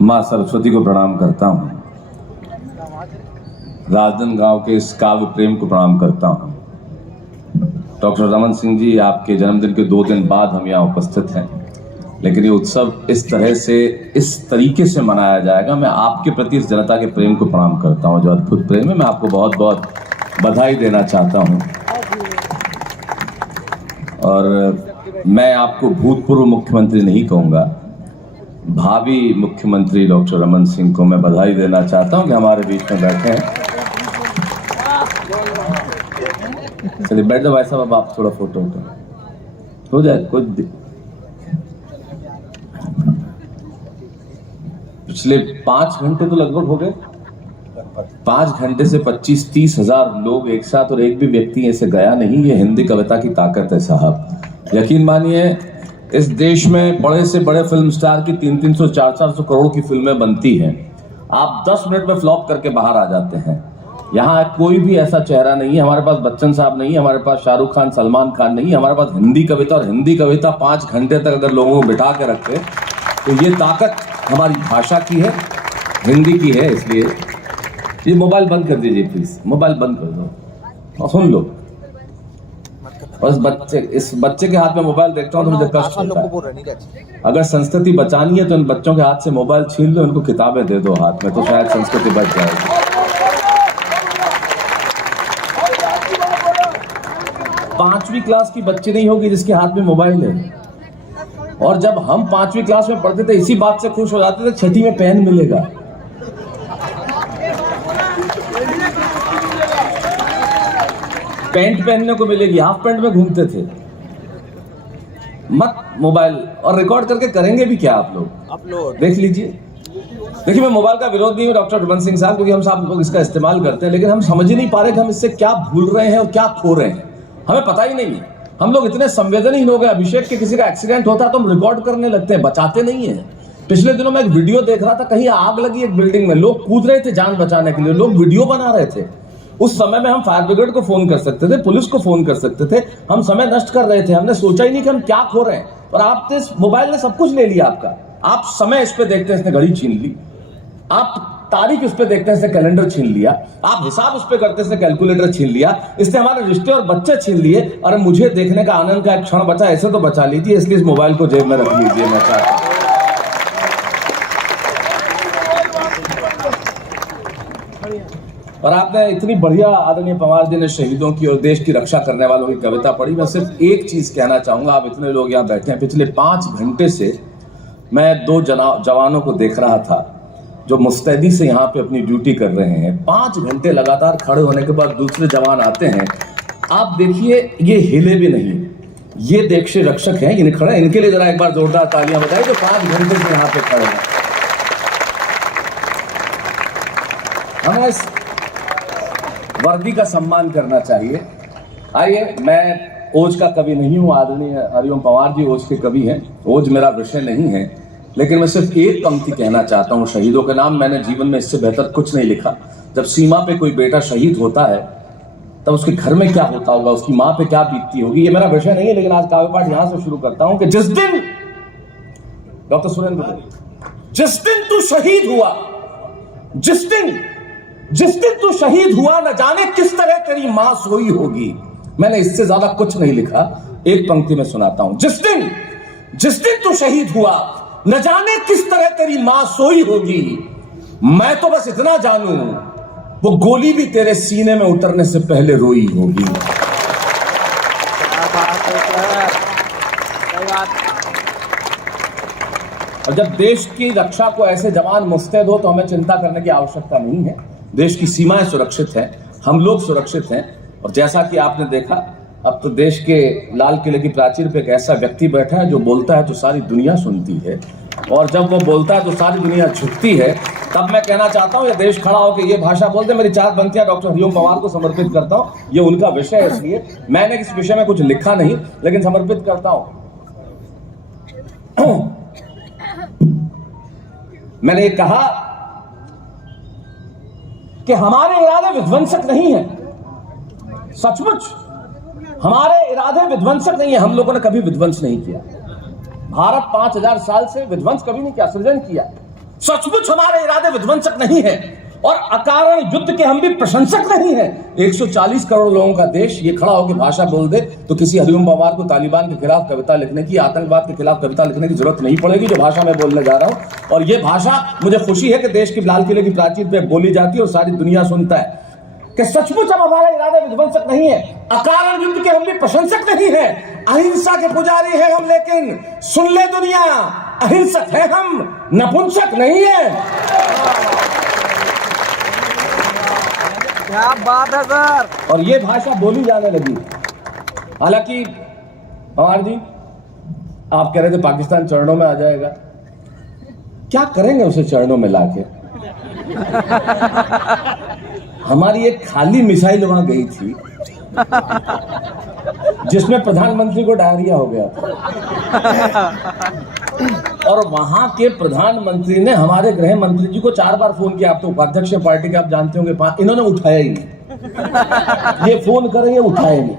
माँ सरस्वती को प्रणाम करता हूँ, राजनांदगांव के इस काव्य प्रेम को प्रणाम करता हूँ। डॉक्टर रमन सिंह जी, आपके जन्मदिन के 2 दिन बाद हम यहाँ उपस्थित हैं, लेकिन ये उत्सव इस तरह से, इस तरीके से मनाया जाएगा। मैं आपके प्रति इस जनता के प्रेम को प्रणाम करता हूँ, जो अद्भुत प्रेम है। मैं आपको बहुत बहुत बधाई देना चाहता हूँ। और मैं आपको भूतपूर्व मुख्यमंत्री नहीं कहूँगा, भावी मुख्यमंत्री डॉक्टर रमन सिंह को मैं बधाई देना चाहता हूँ कि हमारे बीच में बैठे हैं। चलिए बैठ जाओ भाई साहब, अब आप थोड़ा फोटो हो जाए। कुछ पिछले 5 घंटे तो लगभग हो गए। 5 घंटे से 25-30 हजार लोग एक साथ, और एक भी व्यक्ति ऐसे गया नहीं। ये हिंदी कविता की ताकत है साहब। यकीन मानिए, इस देश में बड़े से बड़े फिल्म स्टार की 300-400 करोड़ की फिल्में बनती हैं। आप 10 मिनट में फ्लॉप करके बाहर आ जाते हैं। यहाँ कोई भी ऐसा चेहरा नहीं है। हमारे पास बच्चन साहब नहीं है, हमारे पास शाहरुख खान, सलमान खान नहीं है। हमारे पास हिंदी कविता, और हिंदी कविता 5 घंटे तक अगर लोगों को बिठा के रखे तो ये ताकत हमारी भाषा की है, हिंदी की है। इसलिए ये मोबाइल बंद कर दीजिए प्लीज, मोबाइल बंद कर दो और सुन लो। और इस बच्चे के हाथ में मोबाइल देखता हूँ तो मुझे कष्ट होता है। अगर संस्कृति बचानी है तो इन बच्चों के हाथ से मोबाइल छीन लो, इनको किताबें दे दो हाथ में, तो शायद संस्कृति बच जाएगी। 5वीं क्लास की बच्ची नहीं होगी जिसके हाथ में मोबाइल है। और जब हम 5वीं क्लास में पढ़ते थे, इसी बात से खुश हो जाते थे 6ठी में पेन मिलेगा। पैंट पहनने को मिलेगी, हाफ पैंट में घूमते थे। मत मोबाइल, और रिकॉर्ड करके करेंगे भी क्या आप लोग? अपलोड देख लीजिए। देखिए, मैं मोबाइल का विरोध नहीं हूँ डॉक्टर रमन सिंह साहब, क्योंकि हम सब लोग इसका इस्तेमाल करते हैं, लेकिन हम समझ ही नहीं पा रहे कि हम इससे क्या भूल रहे हैं और क्या खो रहे हैं। हमें पता ही नहीं है। हम लोग इतने संवेदनहीन हो गए। अभिषेक के किसी का एक्सीडेंट होता है तो हम रिकॉर्ड करने लगते हैं, बचाते नहीं है। पिछले दिनों में एक वीडियो देख रहा था, कहीं आग लगी एक बिल्डिंग में, लोग कूद रहे थे जान बचाने के लिए, लोग वीडियो बना रहे थे। उस समय में हम फायर ब्रिगेड को फोन कर सकते थे, पुलिस को फोन कर सकते थे। हम समय नष्ट कर रहे थे, हमने सोचा ही नहीं कि हम क्या खो रहे हैं। और आपने, मोबाइल ने सब कुछ ले लिया आपका। आप समय इस पे देखते हैं, इसने घड़ी छीन ली। आप तारीख उस पे देखते हैं, इसने कैलेंडर छीन लिया। आप हिसाब उस पे करते हैं, इसने कैलकुलेटर छीन लिया। इसने हमारे रिश्ते और बच्चे छीन लिए। और मुझे देखने का आनंद का एक क्षण बचा, ऐसे तो बचा लीजिए। इसलिए इस मोबाइल को जेब में रख लीजिए। मैं चाहता हूं, और आपने इतनी बढ़िया आदरणीय पवार जी ने शहीदों की और देश की रक्षा करने वालों की कविता पढ़ी। मैं सिर्फ एक चीज कहना चाहूंगा। आप इतने लोग यहाँ बैठे हैं, पिछले 5 घंटे से मैं 2 जवानों को देख रहा था जो मुस्तैदी से यहाँ पे अपनी ड्यूटी कर रहे हैं। 5 घंटे लगातार खड़े होने के बाद दूसरे जवान आते हैं। आप देखिए, ये हिले भी नहीं। ये देश के रक्षक हैं, इन्हें खड़े, इनके लिए जरा एक बार जोरदार तालियां बजाइए जो 5 घंटे से यहाँ पे खड़े हैं। हमें इस वर्दी का सम्मान करना चाहिए। आइए, मैं ओज का कवि नहीं हूं, आदरणीय हरिओम पवार जी ओज के कवि हैं। ओज मेरा विषय नहीं है, लेकिन मैं सिर्फ एक पंक्ति कहना चाहता हूं शहीदों के नाम। मैंने जीवन में इससे बेहतर कुछ नहीं लिखा। जब सीमा पे कोई बेटा शहीद होता है तब उसके घर में क्या होता होगा, उसकी मां पे क्या बीतती होगी। ये मेरा विषय नहीं है, लेकिन आज काव्य पाठ यहां से शुरू करता हूं कि जिस दिन, डॉक्टर सुरेंद्र, जिस दिन तू शहीद हुआ, जिस दिन तू शहीद हुआ, न जाने किस तरह तेरी मां सोई होगी। मैंने इससे ज्यादा कुछ नहीं लिखा। एक पंक्ति में सुनाता हूं। जिस दिन तू शहीद हुआ, न जाने किस तरह तेरी मां सोई होगी। मैं तो बस इतना जानूं, वो गोली भी तेरे सीने में उतरने से पहले रोई होगी। और जब देश की रक्षा को ऐसे जवान मुस्तैद हो तो हमें चिंता करने की आवश्यकता नहीं है। देश की सीमाएं सुरक्षित हैं, हम लोग सुरक्षित हैं। और जैसा कि आपने देखा, अब तो देश के लाल किले की प्राचीर पे एक ऐसा व्यक्ति बैठा है जो बोलता है तो सारी दुनिया सुनती है, और जब वो बोलता है तो सारी दुनिया झुकती है। तब मैं कहना चाहता हूँ, ये देश खड़ा होकर ये भाषा बोलते। मेरी 4 पंक्तियां डॉक्टर हरिओम पवार को समर्पित करता हूँ। ये उनका विषय है, इसलिए मैंने इस विषय में कुछ लिखा नहीं, लेकिन समर्पित करता हूँ। मैंने कहा कि हमारे इरादे विध्वंसक नहीं है। सचमुच हमारे इरादे विध्वंसक नहीं है, हम लोगों ने कभी विध्वंस नहीं किया। भारत 5000 साल से विध्वंस कभी नहीं किया, सृजन किया। सचमुच हमारे इरादे विध्वंसक नहीं है और अकारण युद्ध के हम भी प्रशंसक नहीं है। 140 करोड़ लोगों का देश ये खड़ा होकर भाषा बोल दे तो किसी हरिओम पवार को तालिबान के खिलाफ कविता लिखने की, आतंकवाद के खिलाफ कविता लिखने की जरूरत नहीं पड़ेगी, जो भाषा मैं बोलने जा रहा हूं। और ये भाषा मुझे खुशी है कि देश की लाल किले की प्राचीर पे बोली जाती है और सारी दुनिया सुनता है कि सचमुच अब हमारे इरादे विध्वंसक नहीं है, अकारण युद्ध के हम भी प्रशंसक नहीं है। अहिंसा के पुजारी हैं हम, लेकिन सुन ले दुनिया, अहिंसक है हम, नपुंसक नहीं है। क्या बात है सर। और ये भाषा बोली जाने लगी। हालांकि पवार जी, आप कह रहे थे पाकिस्तान चरणों में आ जाएगा, क्या करेंगे उसे चरणों में लाके? हमारी एक खाली मिसाइल वहां गई थी जिसमें प्रधानमंत्री को डायरिया हो गया था और वहां के प्रधानमंत्री ने हमारे गृह मंत्री जी को 4 बार फोन किया। आप तो उपाध्यक्ष पार्टी के, आप जानते होंगे, इन्होंने उठाया ही नहीं। ये फोन करें, ये उठाए नहीं,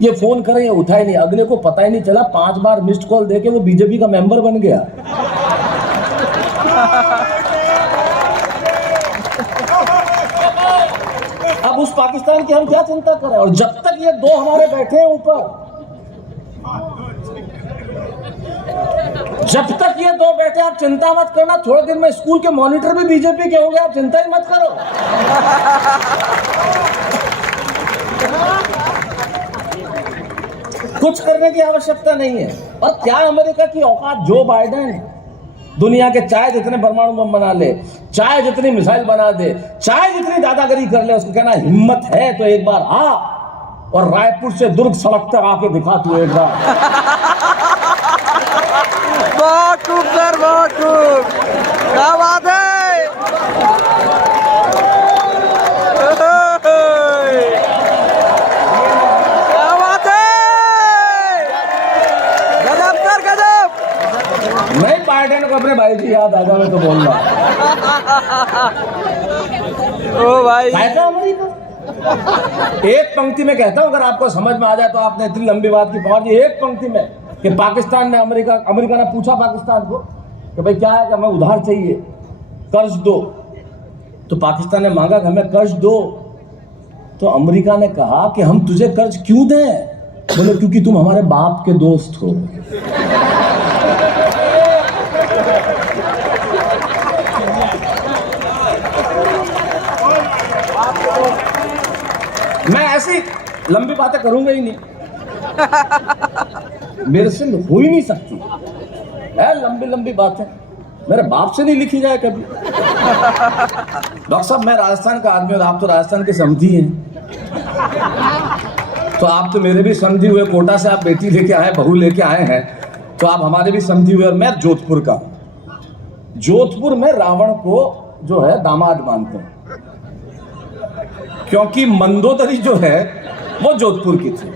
ये फोन करें, ये उठाए नहीं। अगले को पता ही नहीं चला, 5 बार मिस्ड कॉल देके वो बीजेपी का मेंबर बन गया। अब उस पाकिस्तान की हम क्या चिंता करें? और जब तक ये 2 हमारे बैठे हैं ऊपर, जब तक ये 2 बैठे, आप चिंता मत करना। थोड़े दिन में स्कूल के मॉनिटर भी बीजेपी के हो गए, आप चिंता ही मत करो। कुछ करने की आवश्यकता नहीं है। और क्या अमेरिका की औकात? जो बाइडेन दुनिया के चाहे जितने परमाणु बम बना ले, चाहे जितनी मिसाइल बना दे, चाहे जितनी दादागिरी कर ले, उसको कहना हिम्मत है तो एक बार आ और रायपुर से दुर्ग सड़क तक आके दिखा तू एक बार। बहुत खूब सर, बहुत खूब। क्या बात है। क्या बात है। गजब सर, गजब। नहीं, बाइडेन को अपने भाई जी याद आ जाए, मैं तो बोल रहा ओ भाई, अमेरिका एक पंक्ति में कहता हूं, अगर आपको समझ में आ जाए तो। आपने इतनी लंबी बात की पहुंच, एक पंक्ति में कि पाकिस्तान ने अमेरिका ने पूछा पाकिस्तान को कि भाई क्या है कि हमें उधार चाहिए, कर्ज दो। तो पाकिस्तान ने मांगा कि हमें कर्ज दो। तो अमेरिका ने कहा कि हम तुझे कर्ज क्यों दें? बोले क्योंकि तुम हमारे बाप के दोस्त हो। मैं ऐसी लंबी बातें करूंगा ही नहीं, मेरे से हो ही नहीं सकती है लंबी लंबी बातें। मेरे बाप से नहीं लिखी जाए कभी। डॉक्टर साहब, मैं राजस्थान का आदमी और आप तो राजस्थान के समधी हैं, तो आप तो मेरे भी समधी हुए। कोटा से आप बेटी लेके आए, बहू लेके आए हैं, तो आप हमारे भी समधी हुए। और मैं जोधपुर का हूं। जोधपुर में रावण को जो है दामाद मानते हैं, क्योंकि मंदोदरी जो है वो जोधपुर की थी।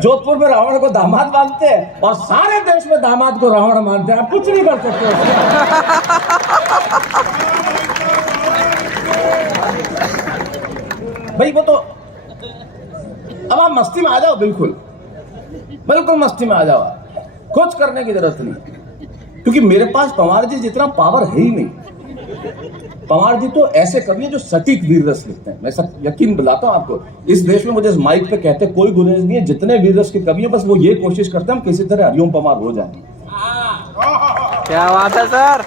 जोधपुर में रावण को दामाद मानते हैं और सारे देश में दामाद को रावण मानते हैं। आप कुछ नहीं कर सकते। भाई वो तो, अब आप मस्ती में आ जाओ, बिल्कुल बिल्कुल मस्ती में आ जाओ, कुछ करने की जरूरत नहीं, क्योंकि मेरे पास पवार जी जितना पावर है ही नहीं। पवार जी तो ऐसे कवि हैं जो सटीक वीर रस लिखते हैं। मैं सब यकीन दिलाता हूं आपको, इस देश में मुझे इस माइक पे कहते कोई गुरेज नहीं है। जितने वीर रस के कवि हैं, बस वो ये कोशिश करते हैं हम किसी तरह हरिओम पवार हो जाए। क्या बात है सर।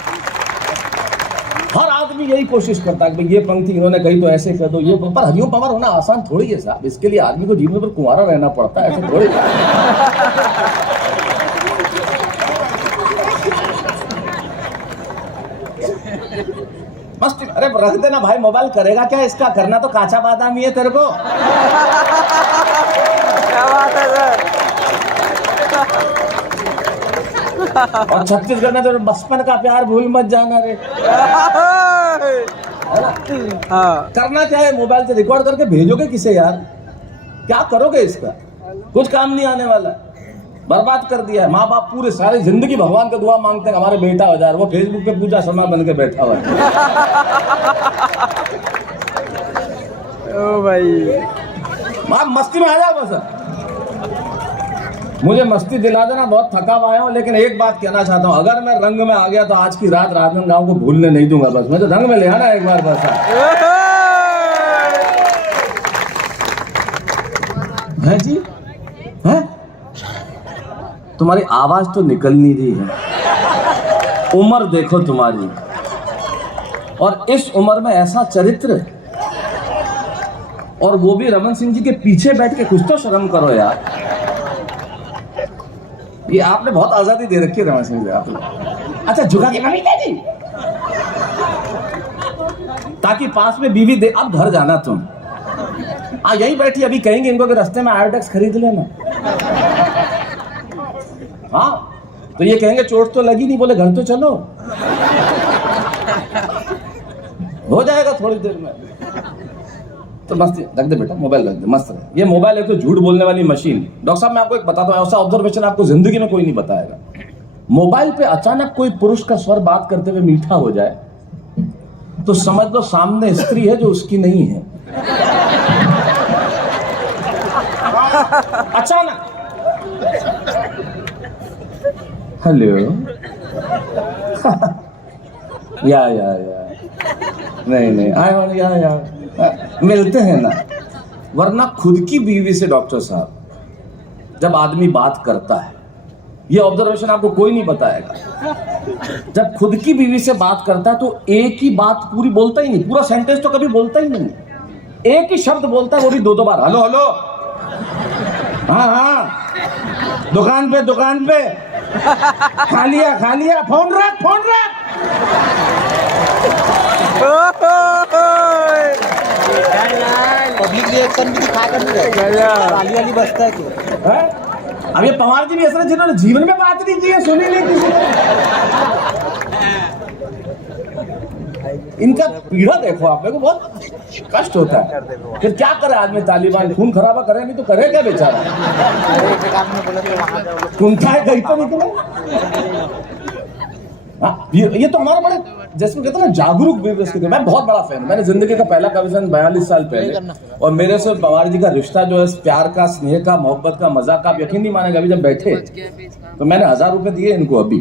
हर आदमी यही कोशिश करता है कि ये पंक्ति इन्होंने कही तो ऐसे कर दो, ये। पर हरिओम पवार होना आसान थोड़ी है साहब। इसके लिए आदमी को जीवन पर कुंवारा रहना पड़ता है, ऐसे थोड़ी। मस्त। अरे रख देना भाई, मोबाइल करेगा क्या इसका? करना तो काचा बादाम ही है तेरे को। क्या बात है सर। और छत्तीसगढ़ में तो बचपन का प्यार भूल मत जाना रे। हाँ। करना क्या है? मोबाइल से रिकॉर्ड करके भेजोगे किसे यार? क्या करोगे इसका? कुछ काम नहीं आने वाला। बर्बाद कर दिया है। माँ बाप पूरे सारी जिंदगी भगवान का दुआ मांगते हैं हमारे बेटा हो जाए, वो फेसबुक पे पूजा समय बन के बैठा हुआ है। ओ भाई, आप मस्ती में आ जाओ बस। मुझे मस्ती दिला देना, बहुत थका हुआ हूँ, लेकिन एक बात कहना चाहता हूँ, अगर मैं रंग में आ गया तो आज की रात राजनांदगांव को भूलने नहीं दूंगा। बस मुझे रंग में ले आना एक बार बस। है जी, है तुम्हारी आवाज तो निकल नहीं रही है। उम्र देखो तुम्हारी, और इस उम्र में ऐसा चरित्र, और वो भी रमन सिंह जी के पीछे बैठ के। कुछ तो शर्म करो यार। ये आपने बहुत आजादी दे रखी है रमन सिंह जी आपने। अच्छा झुका के मम्मी जी, ताकि पास में बीवी दे। अब घर जाना तुम, यही बैठी, अभी कहेंगे इनको कि रास्ते में आयोडेक्स खरीद लेना। हाँ तो ये कहेंगे चोट तो लगी नहीं, बोले घर तो चलो, हो जाएगा थोड़ी देर में। तो मस्त रख दे बेटा, मोबाइल रख दे, मस्त रहे। ये मोबाइल है तो झूठ बोलने वाली मशीन। डॉक्टर साहब मैं आपको एक बताता हूँ, ऐसा ऑब्जर्वेशन आपको जिंदगी में कोई नहीं बताएगा। मोबाइल पे अचानक कोई पुरुष का स्वर बात करते हुए मीठा हो जाए तो समझ लो सामने स्त्री है जो उसकी नहीं है। अचानक हेलो या नहीं आई वांट या मिलते हैं ना। वरना खुद की बीवी से डॉक्टर साहब जब आदमी बात करता है, ये ऑब्जर्वेशन आपको कोई नहीं बताएगा, जब खुद की बीवी से बात करता है तो एक ही बात पूरी बोलता ही नहीं, पूरा सेंटेंस तो कभी बोलता ही नहीं, एक ही शब्द बोलता है, वो भी दो दो बार। हेलो हेलो, हाँ दुकान पे खा लिया, फोन रख। पब्लिक रिएक्शन भी दिखा कर नहीं वाली बसता है क्यों? अब ये पवार जी भी ऐसा जिन्होंने जीवन में बात नहीं की है, सुनी नहीं किसी ने। इनका पीड़ा देखो आप, मेरे को बहुत कष्ट होता है। फिर क्या करे आदमी, तालिबान खून खराबा करे, नहीं तो करे क्या बेचारा। कुंठा है कहीं तो निकले। ये तो हमारा बड़े जैसे कहते हैं ना जागरूक वीर थे। मैं बहुत बड़ा फैन, मैंने जिंदगी का पहला कविता 42 साल पहले, और मेरे से पवार जी का रिश्ता जो है प्यार का, स्नेह का, मोहब्बत का, मजाक का, आप यकीन नहीं मानेगा। अभी जब बैठे तो मैंने 1000 रुपए दिए इनको अभी,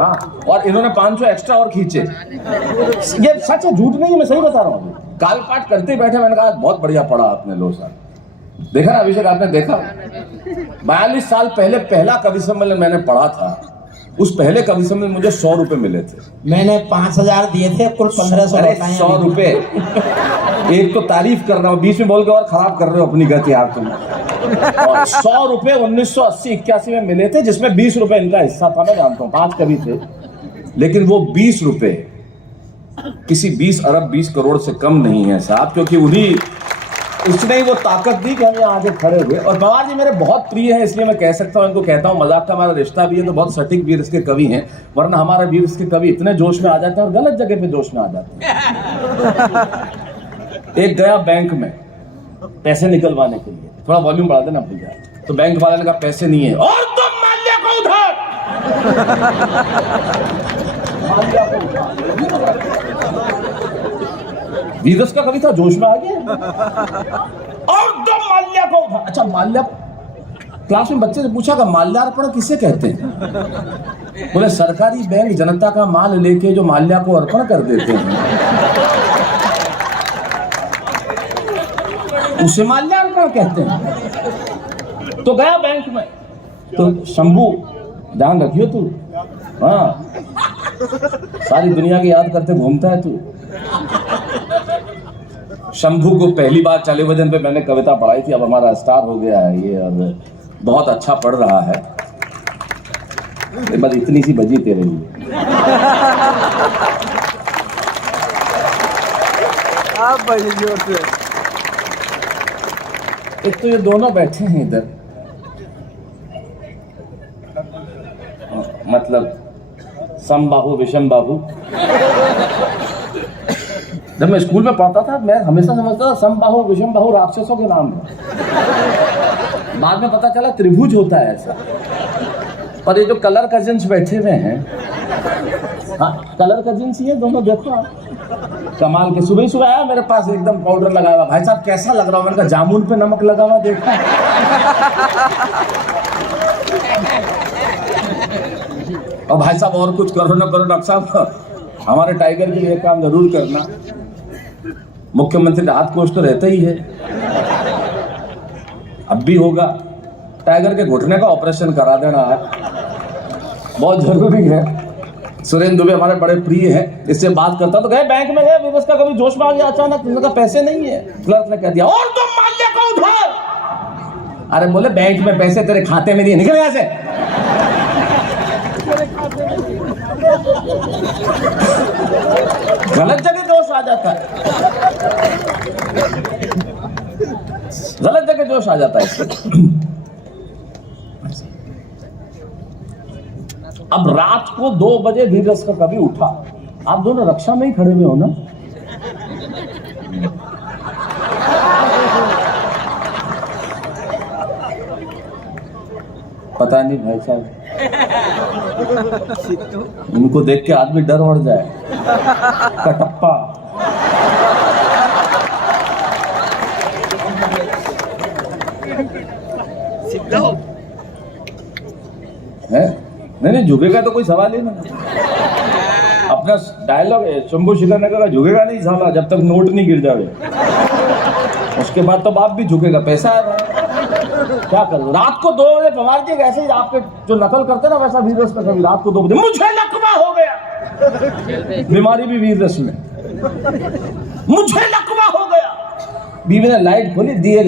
हाँ, और इन्होंने 500 एक्स्ट्रा और खींचे। ये सच है, झूठ नहीं है, मैं सही बता रहा हूँ। काल पाठ करते ही बैठे, मैंने कहा बहुत बढ़िया पढ़ा आपने लो साहब। देखा ना अभिषेक, आपने देखा 42 साल पहले पहला कवि सम्मेलन मैंने पढ़ा था। उस पहले कवि सम्मेलन मुझे 100 रुपए मिले थे। मैंने 5000 दिए थे, कुल 1500। 100 रुपए। एक तो तारीफ कर रहा हूँ, बीच में बोल के और खराब कर रहे हो अपनी गति आप तुम। और 100 रुपए 1980-81 में मिले थे, जिसमें 20 रुपए इनका हिस्सा था। मैं जानता हूँ 5 कवि थे, लेकिन वो 20 रुपए किसी 20 अरब 20 करोड़ से कम नहीं है साहब, क्योंकि उन्हीं उसने ही वो ताकत दी कि हम यहाँ आके खड़े हुए। और पवार जी मेरे बहुत प्रिय है, इसलिए मैं कह सकता हूँ, इनको कहता हूँ, मजाक का हमारा रिश्ता भी है, तो बहुत सटीक वीर इसके कवि हैं। वरना हमारे वीर इसके कवि इतने जोश में आ जाते हैं और गलत जगह पे जोश में आ जाते हैं। एक गया बैंक में पैसे निकलवाने के लिए, थोड़ा वॉल्यूम बढ़ा देना भैया, तो बैंक वाले ने कहा पैसे नहीं है, और तुम माल्या को उधर। वीरस का कवि था, जोश में आ गया, और तुम माल्या को उधर। अच्छा माल्या, क्लास में बच्चे ने पूछा कि माल्यार्पण किसे कहते हैं? बोले सरकारी बैंक जनता का माल लेके जो माल्या को अर्पण कर देते हैं उसे माल्यार्पण कहते हैं। तो गया बैंक में, तो शंभू ध्यान रखियो तू, हाँ सारी दुनिया की याद करते घूमता है तू। शंभू को पहली बार टेलीविजन पे मैंने कविता पढ़ाई थी, अब हमारा स्टार हो गया है ये, और बहुत अच्छा पढ़ रहा है। बस इतनी सी बजी तेरे लिए। आप बजी जोर से। एक तो ये दोनों बैठे हैं इधर, मतलब समबाहु विषम बाहु। जब मैं स्कूल में पढ़ता था मैं हमेशा समझता था समबाहु विषम बाहु राक्षसों के नाम है। बाद में पता चला त्रिभुज होता है ऐसा। पर ये जो कलर कजिन्स बैठे हुए हैं, हाँ कलर कजिन्स ये दोनों देखो आप, कमाल के। सुबह सुबह आया मेरे पास एकदम पाउडर लगा हुआ, भाई साहब कैसा लग रहा हूँ? मैंने कहा जामुन पे नमक लगा हुआ देखा। और भाई साहब और कुछ करो ना करो, डॉक्टर साहब हमारे टाइगर के लिए काम जरूर करना। मुख्यमंत्री राहत कोष तो रहता ही है, अब भी होगा। टाइगर के घुटने का ऑपरेशन करा देना है, बहुत जरूरी है। सुरेंद्र दुबे हमारे बड़े प्रिय हैं, इससे बात करता तो गए बैंक में गए, विवश का कभी जोश में आ गया अचानक, उनका पैसे नहीं है। क्लर्क ने कह दिया और तुम माल्य को उधार। अरे बोले बैंक में पैसे तेरे खाते में नहीं, निकल यहां से। गलत जगह जोश आ जाता है, गलत जगह जोश आ जाता है। अब रात को 2 बजे वीरस का कभी उठा, आप दोनों रक्षा में ही खड़े हुए हो ना। पता नहीं भाई साहब, इनको देख के आदमी डर उड़ जाए। कटप्पा है, नहीं झुकेगा तो कोई सवाल ही नहीं। अपना डायलॉग है, शंभू शिखर ने कहा झुकेगा नहीं साला जब तक नोट नहीं गिर जावे, उसके बाद तो बाप भी झुकेगा, पैसा है। क्या करूं, रात को 2 बजे पवार जी ऐसे ही आपके जो नकल करते ना वैसा वीरस में कभी रात को 2 बजे मुझे लकवा हो गया, बीमारी भी वीरस में, मुझे लकवा हो गया। बीवी ने लाइट खोली, दिए